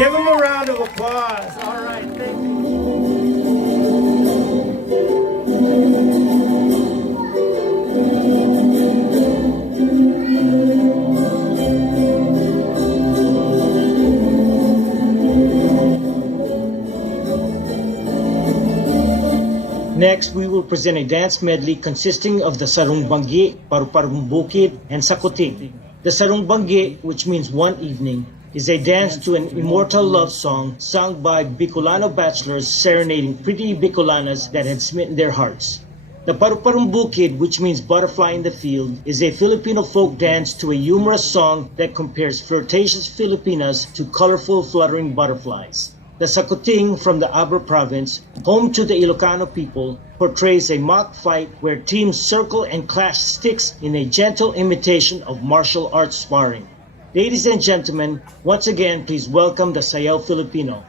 Give them a round of applause. All right, thank you. Next, we will present a dance medley consisting of the Sarung Banggi, Paru-Parung Bukid, and Sakuting. The Sarung Banggi, which means one evening, is a dance to an immortal love song sung by Bicolano bachelors serenading pretty Bicolanas that had smitten their hearts. The Paru-Parung Bukid, which means butterfly in the field, is a Filipino folk dance to a humorous song that compares flirtatious Filipinas to colorful fluttering butterflies. The Sakuting from the Abra province, home to the Ilocano people, portrays a mock fight where teams circle and clash sticks in a gentle imitation of martial arts sparring. Ladies and gentlemen, once again, please welcome the Sayaw Filipino.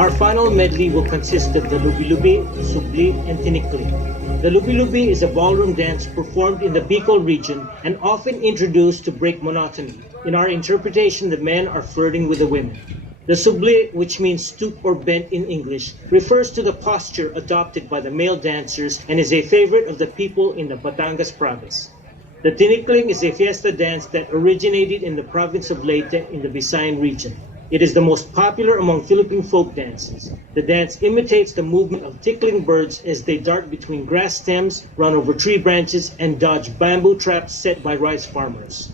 Our final medley will consist of the Lubi-Lubi, Subli, and Tinikling. The Lubi-Lubi is a ballroom dance performed in the Bicol region and often introduced to break monotony. In our interpretation, the men are flirting with the women. The Subli, which means stoop or bent in English, refers to the posture adopted by the male dancers and is a favorite of the people in the Batangas province. The Tinikling is a fiesta dance that originated in the province of Leyte in the Visayan region. It is the most popular among Philippine folk dances. The dance imitates the movement of tickling birds as they dart between grass stems, run over tree branches, and dodge bamboo traps set by rice farmers.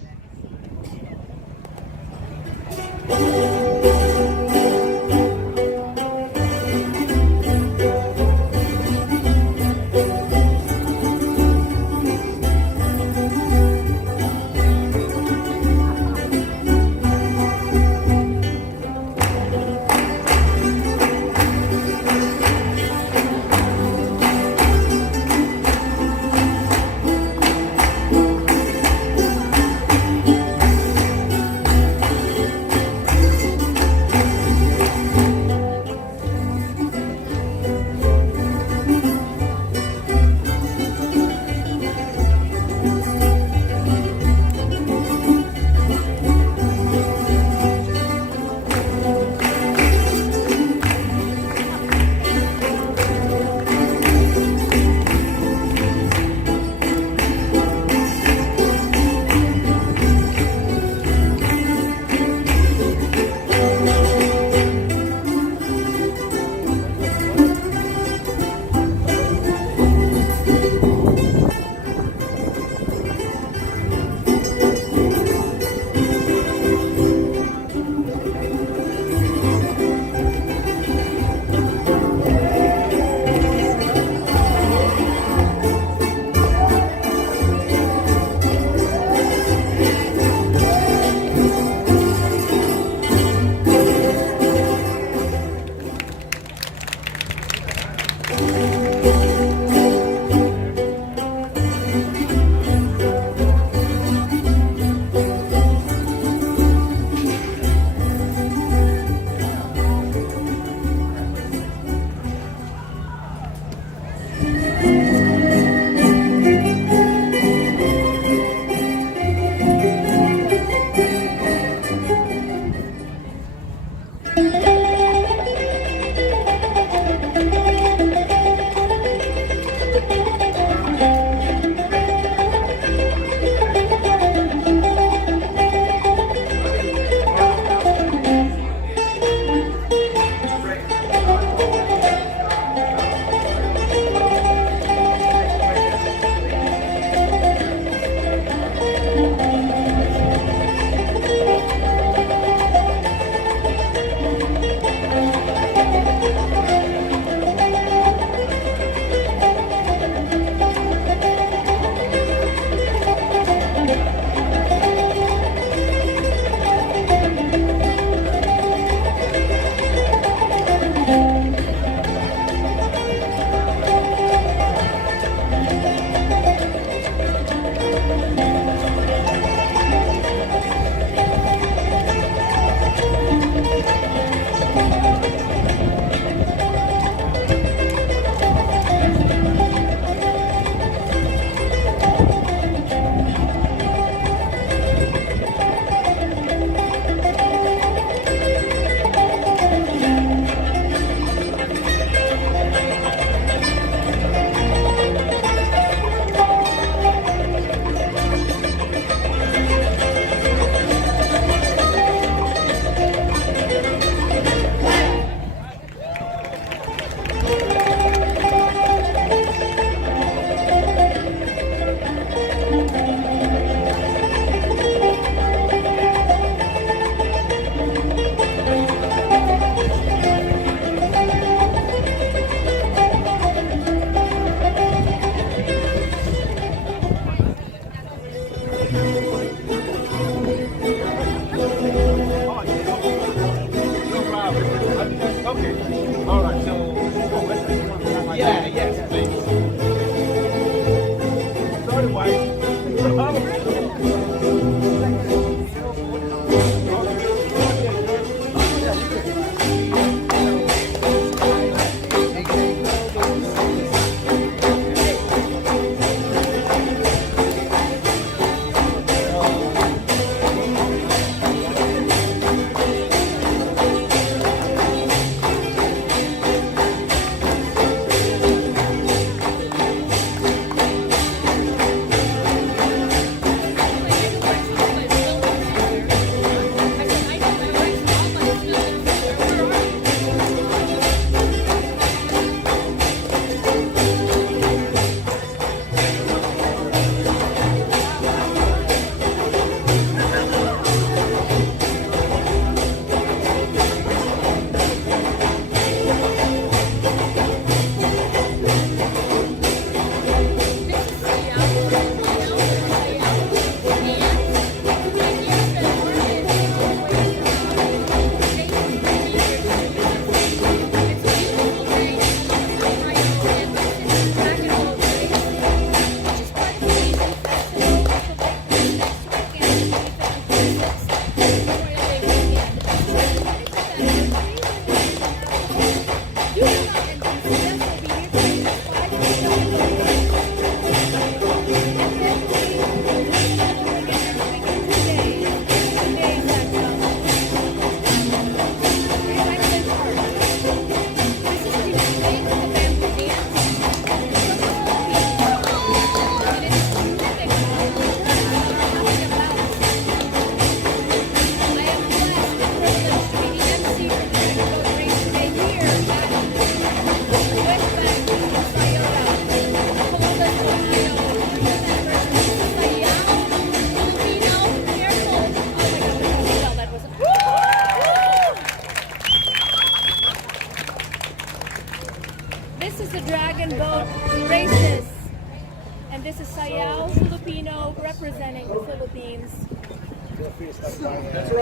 This is Sayaw Filipino representing the Philippines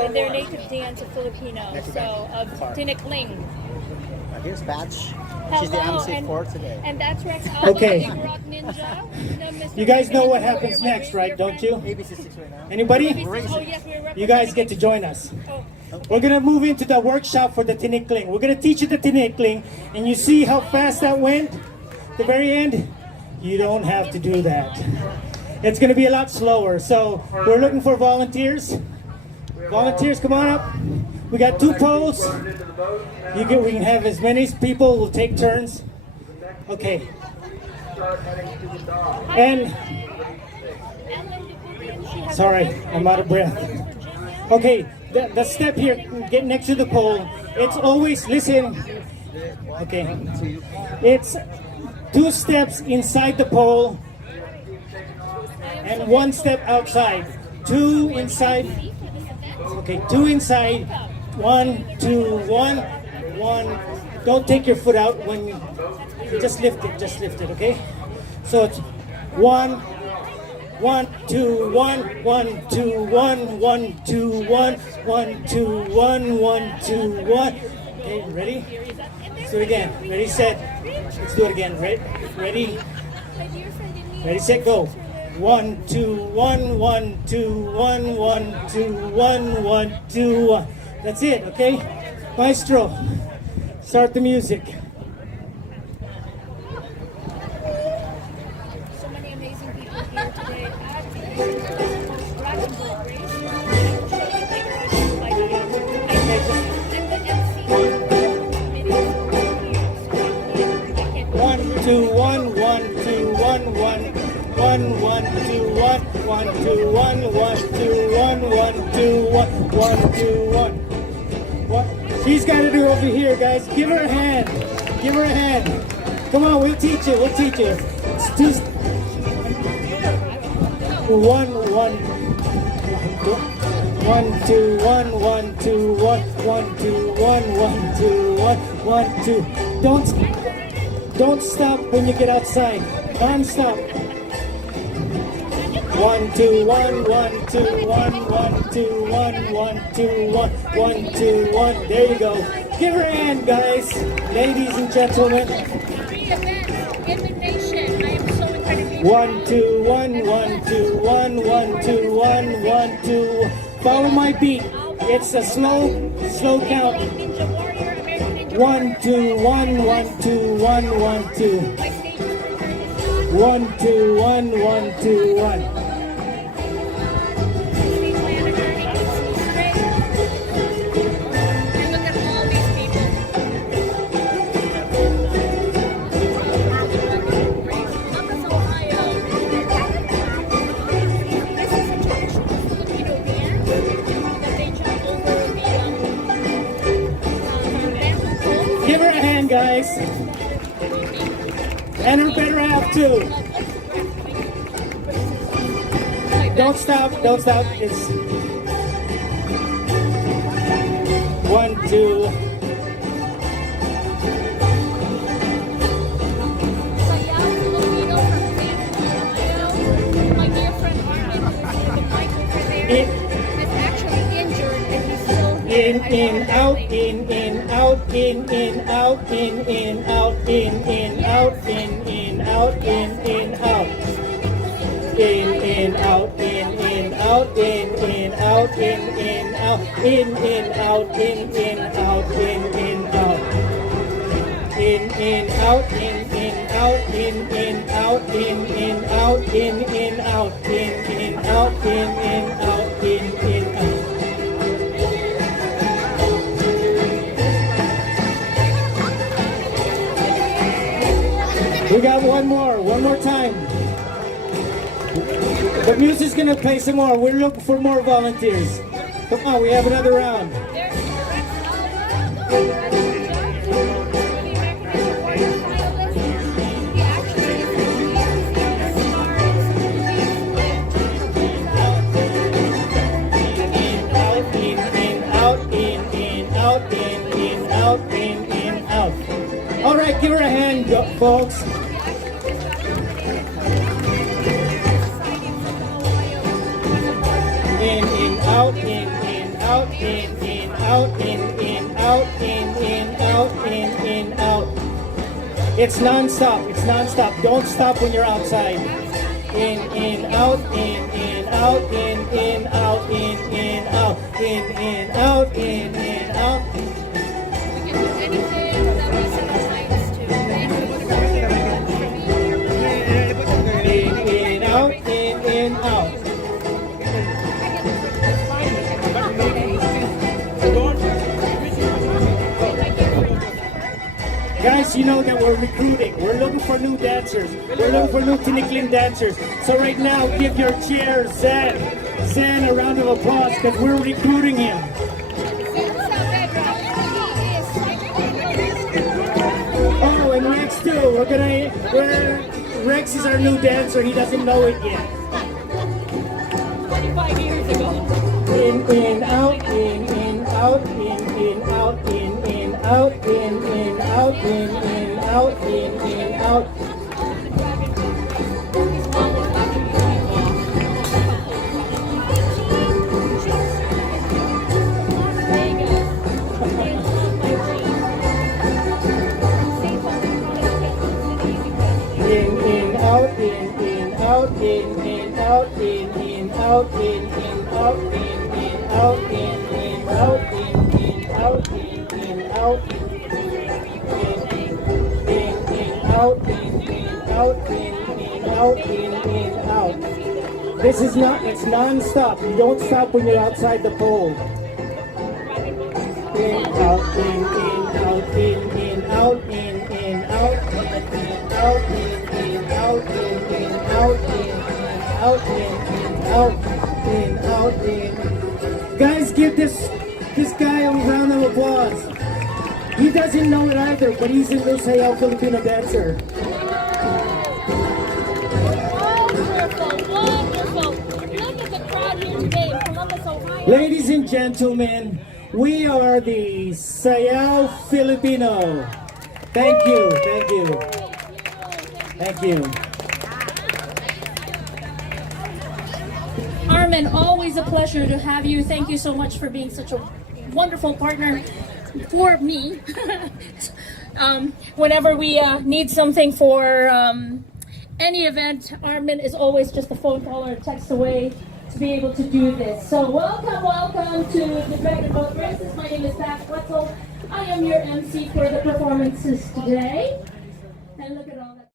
in their native dance of Filipino, so of Tinikling. Here's Batch. Hello, She's the MC for today. And that's Rex Alba, Okay. Big Rock Ninja. Mr. You guys know what Raymond, happens my next, right? Don't you? ABC6 right now. Anybody? Oh, yes, we're You guys representing- get to join us. Oh, We're gonna move into the workshop for the Tinikling. We're gonna teach you the Tinikling, and you see how fast that went? The very end? You don't have to do that. It's gonna be a lot slower. So we're looking for volunteers. Volunteers, come on up. We got 2 poles. We can have as many people. We'll take turns. Okay. And sorry, I'm out of breath. Okay, the step here, get next to the pole. It's always, listen. Okay. It's 2 steps inside the pole and 1 step outside. 2 inside. Okay, 2 inside. 1, 2, 1, 1. Don't take your foot out when you just lift it, okay? So it's 1, 1, 2, 1, 1, 2, 1, 1, 2, 1, 1, 2, 1, 1, 2, 1. Okay, ready? Let's do it again. Ready, set. Let's do it again. Ready? Ready, set, go. 1, 2, 1, 1, 2, 1, 1, 2, 1, 1, 2, 1. That's it, okay? Maestro, start the music. So many amazing people here today at the Dragon Boat Race. I'm the MC. 1, 2, 1, 1, 2, 1, 1. 1, 1, 2, 1, 1, 2, 1, 1, 2, 1, 1, 2, 1, 1, 2, 1. What? She's got to do over here, guys. Give her a hand. Give her a hand. Come on, we'll teach you. We'll teach you. It's 2, 1, 1, 1, 2, 1, 1, 2, 1, 1, 2, 1, 1, 2, 1, 1, 2. Don't stop when you get outside. Non-stop. 1, 2, 1, 1, 2, 1, 1, 2, 1, 1, 2, 1, 1, 2, 1. There you go. Give her a hand, guys. Ladies and gentlemen. Invitation. I am so incredibly 1, 2, 1, 1, 2, 1, 1, 2, 1, 1, 2. Follow my beat. It's a slow count. Ninja Warrior, American Ninja 1, 2, 1, 1, 2, 1, 1, 2. 1, 2, 1, 1, 2, 1. Give her a hand, guys. And her better half, too. Don't stop, don't stop. It's 1, 2. Sayaw Filipino from Leyte. My dear friend Armin, who's in the mic over there, is actually injured and he's still here. In, out, in, out, in, out, in, out, in, out, in, out, in, out. In, out, in, out, in, out, in, out, in, out, in, out, in, out. In, out, in, out, in, out, in, out, in, out, in, out, in, out, in, out. We got one more time. The music's gonna play some more. We're looking for more volunteers. Come on, we have another round. Out. All right, give her a hand, folks. In, out, out, out. It's non-stop. Don't stop when you're outside. In, out, out, out, out, out. We can do anything that we set our minds to. In, out. Guys, you know that we're recruiting. We're looking for new dancers. We're looking for new tinikling dancers. So right now, give your cheer, Zen a round of applause because we're recruiting him. Oh, and Rex too. Rex is our new dancer. He doesn't know it yet. 25 years ago. In, out, in, out, in, out, in, out, in, out, in, out, in, out. In, out, in, out, in, out, in, out, in, out, in, out, in, out, in, out, in, out, out. This is not, it's non-stop. You don't stop when you're outside the pole. In, out, in, out, in, out, in, out, out, out, out, out. Guys, give this guy a round of applause. He doesn't know it either, but he's a new Sayaw Filipino dancer. Wonderful. Look at the crowd here today in Columbus, Ohio. Ladies and gentlemen, we are the Sayaw Filipino. Thank you, thank you, thank you. Armin, always a pleasure to have you. Thank you so much for being such a wonderful partner for me. Whenever we need something for any event, Armin is always just a phone call or a text away to be able to do this. So welcome to the Dragon Boat Races. My name is Pat Wetzel. I am your MC for the performances today. And look at all that.